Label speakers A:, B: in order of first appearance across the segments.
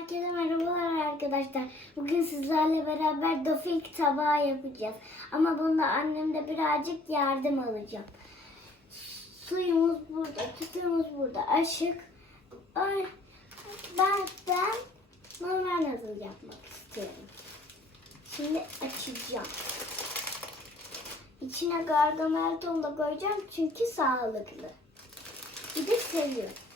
A: Herkese merhabalar arkadaşlar. Bugün sizlerle beraber dofink tabağı yapacağız. Ama bunda annemde birazcık yardım alacağım. Suyumuz burada, tütümüz burada, aşık. Ben, ben normal nasıl yapmak istiyorum. Şimdi açacağım. İçine gargamel tozu da koyacağım çünkü sağlıklı. Bir de seviyorum.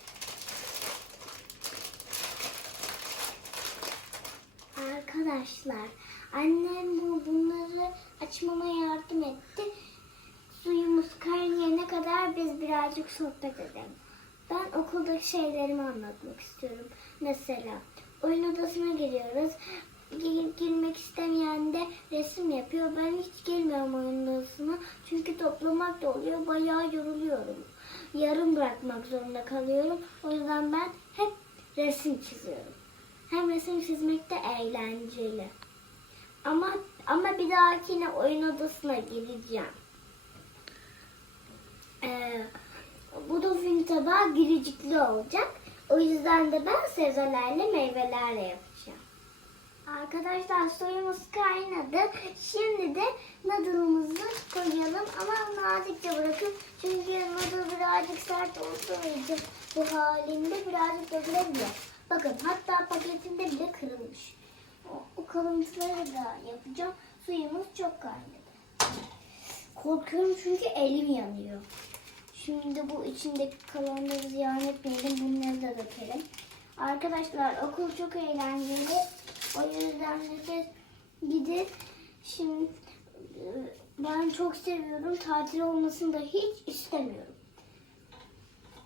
A: Arkadaşlar annem bu bunları açmama yardım etti. Suyumuz kaynayana kadar biz birazcık sohbet edelim. Ben okuldaki şeylerimi anlatmak istiyorum. Mesela oyun odasına giriyoruz. Gir- girmek istemeyen de resim yapıyor. Ben hiç girmiyorum oyun odasına. Çünkü toplamak da oluyor. Bayağı yoruluyorum. Yarım bırakmak zorunda kalıyorum. O yüzden ben hep resim çiziyorum. Hem resim çizmek de eğlenceli. Ama ama bir dahakine oyun odasına gireceğim. Ee, bu film tabağı giricikli olacak. O yüzden de ben sebzelerle meyvelerle yapacağım. Arkadaşlar suyumuz kaynadı. Şimdi de noodle'ımızı koyalım ama nazikçe bırakın. Çünkü noodle birazcık sert olduğu bu halinde birazcık dökülebilir. Bakın hatta paketinde bile kırılmış. O, o kalıntıları da yapacağım. Suyumuz çok kaynadı. Korkuyorum çünkü elim yanıyor. Şimdi bu içindeki kalanları ziyan etmeyelim. Bunları da dökelim. Arkadaşlar okul çok eğlenceli. O yüzden de siz gidin. Şimdi e, ben çok seviyorum. Tatil olmasını da hiç istemiyorum.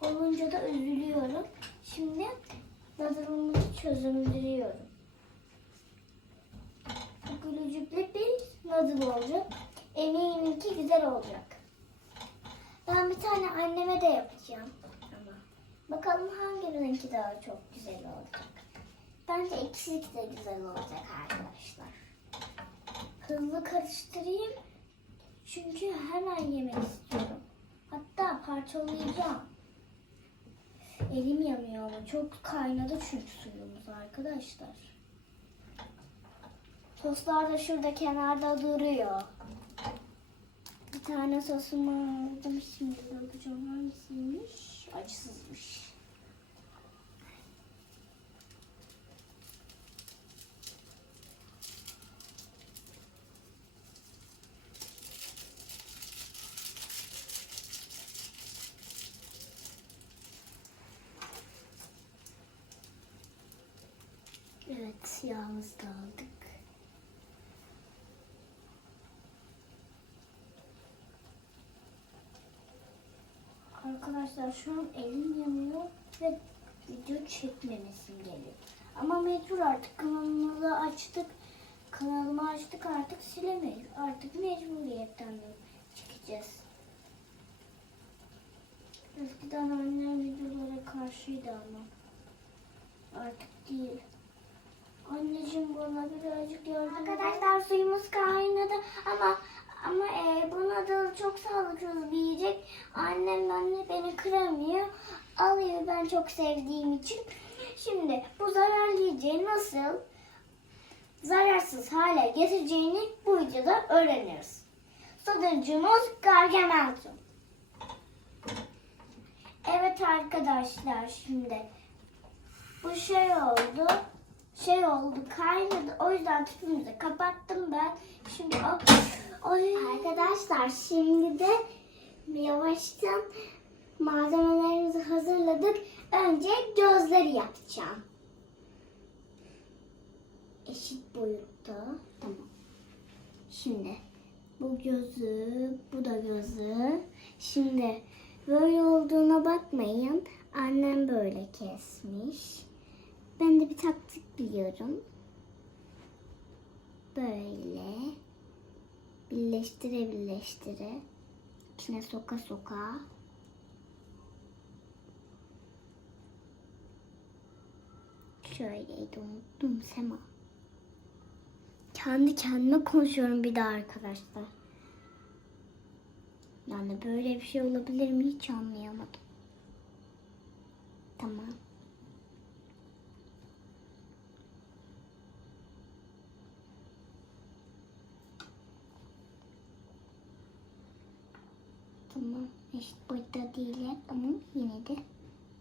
A: Olunca da üzülüyorum. Şimdi nazarımızı çözümlüyorum. Gülücüklü bir nadıl olacak. Eminim ki güzel olacak. Ben bir tane anneme de yapacağım. Ama bakalım hangimizinki daha çok güzel olacak. Bence ikisi de güzel olacak arkadaşlar. Hızlı karıştırayım. Çünkü hemen yemek istiyorum. Hatta parçalayacağım. Elim yanıyor ama çok kaynadı çünkü suyumuz arkadaşlar. Soslar da şurada kenarda duruyor. Bir tane sosumu aldım. Şimdi bakacağım hangisiymiş. Acısızmış. Evet, yağımızı da aldık. Arkadaşlar şu an elim yanıyor ve video çekmemesim geliyor. Ama mecbur artık kanalımızı açtık. Kanalımı açtık artık silemeyiz. Artık mecburiyetten de çekeceğiz. Eskiden annem videolara karşıydı ama. Artık değil. Anneciğim bana birazcık yardım Arkadaşlar suyumuz kaynadı ama ama e, buna da çok sağlıklı bir yiyecek. Annem anne beni kıramıyor. Alıyor ben çok sevdiğim için. Şimdi bu zararlı yiyeceği nasıl zararsız hale getireceğini bu videoda öğreniyoruz. Sonucumuz gargamel Evet arkadaşlar şimdi bu şey oldu. Şey oldu kaynadı. O yüzden tüpümüzü kapattım ben. Şimdi o Ay. Arkadaşlar şimdi de yavaştan malzemelerimizi hazırladık. Önce gözleri yapacağım. Eşit boyutta. Tamam. Şimdi bu gözü, bu da gözü. Şimdi böyle olduğuna bakmayın. Annem böyle kesmiş. Ben de bir taktik biliyorum. Böyle birleştire birleştire içine soka soka şöyleydi unuttum Sema. Kendi kendime konuşuyorum bir de arkadaşlar. Yani böyle bir şey olabilir mi hiç anlayamadım. Tamam. Eşit boyutta değiller ama yine de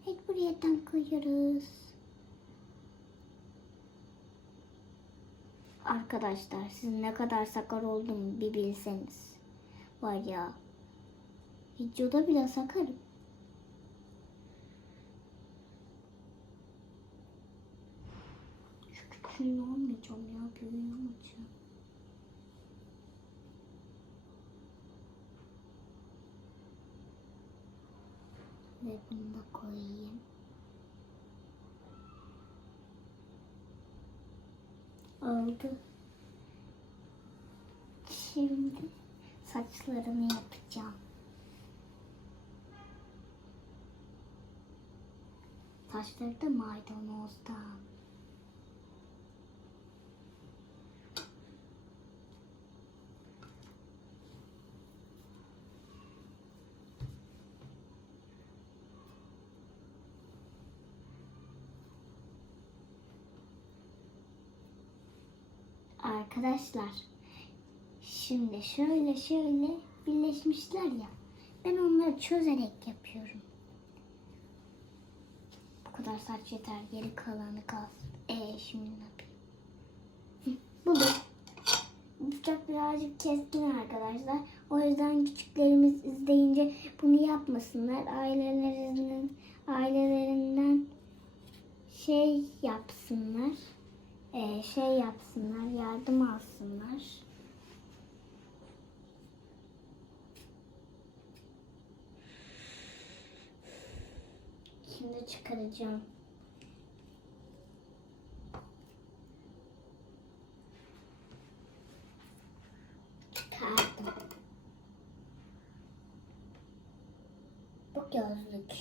A: mecburiyetten koyuyoruz. Arkadaşlar siz ne kadar sakar olduğumu bir bilseniz. Var ya videoda bile sakarım. Şu küçüğünü almayacağım ya büyüğünü Ve bunu da koyayım. Oldu. Şimdi saçlarını yapacağım. Saçları da maydanozdan. Arkadaşlar şimdi şöyle şöyle birleşmişler ya. Ben onları çözerek yapıyorum. Bu kadar saç yeter. Geri kalanı kalsın. Ee şimdi ne yapayım? Buldum. Bıçak birazcık keskin arkadaşlar. O yüzden küçüklerimiz izleyince bunu yapmasınlar. Ailelerinin ailelerinden şey yapsınlar. Ee, şey yapsınlar, yardım alsınlar. Şimdi çıkaracağım. Çıkardım. Bu gözlük.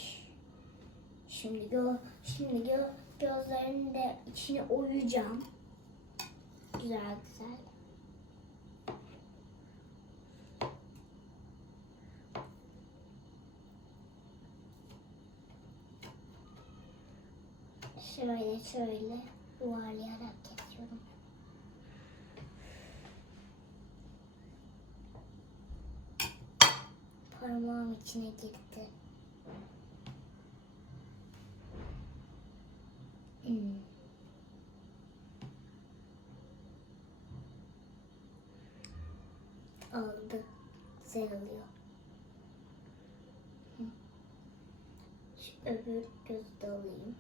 A: Şimdi gö şimdi gö gözlerinin de içine oyacağım. Güzel güzel. Şöyle şöyle yuvarlayarak kesiyorum. Parmağım içine girdi. Hmm. Oldu. Güzel oluyor. Şu öbür gözü de alayım.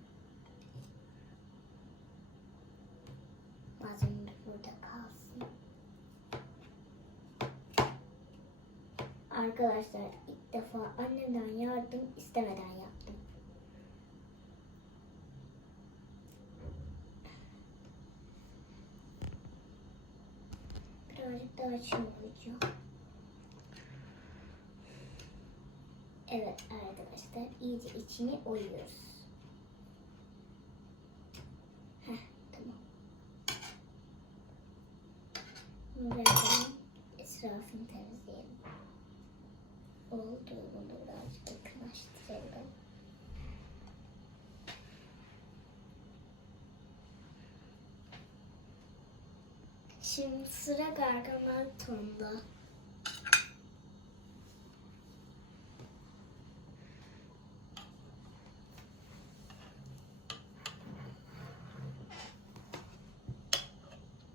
A: Bazen burada kalsın. Arkadaşlar ilk defa annemden yardım istemeden yaptım. Birazcık daha açılmayacağım. Evet arkadaşlar iyice içini oyuyoruz. Heh tamam. Birazdan etrafını temizleyelim. Oldu bunu birazcık yakınlaştıralım. Şimdi sıra Gargamel tonda.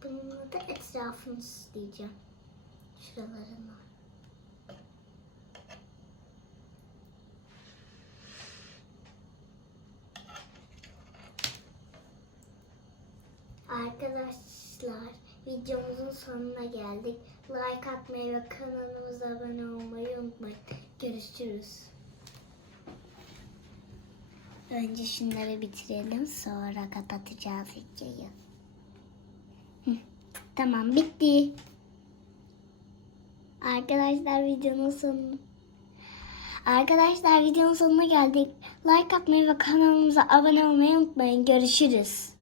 A: Bununla da etrafını süsleyeceğim. Şuralarına. Arkadaşlar videomuzun sonuna geldik. Like atmayı ve kanalımıza abone olmayı unutmayın. Görüşürüz. Önce şunları bitirelim sonra kapatacağız videoyu. Tamam bitti. Arkadaşlar videonun sonu. Arkadaşlar videonun sonuna geldik. Like atmayı ve kanalımıza abone olmayı unutmayın. Görüşürüz.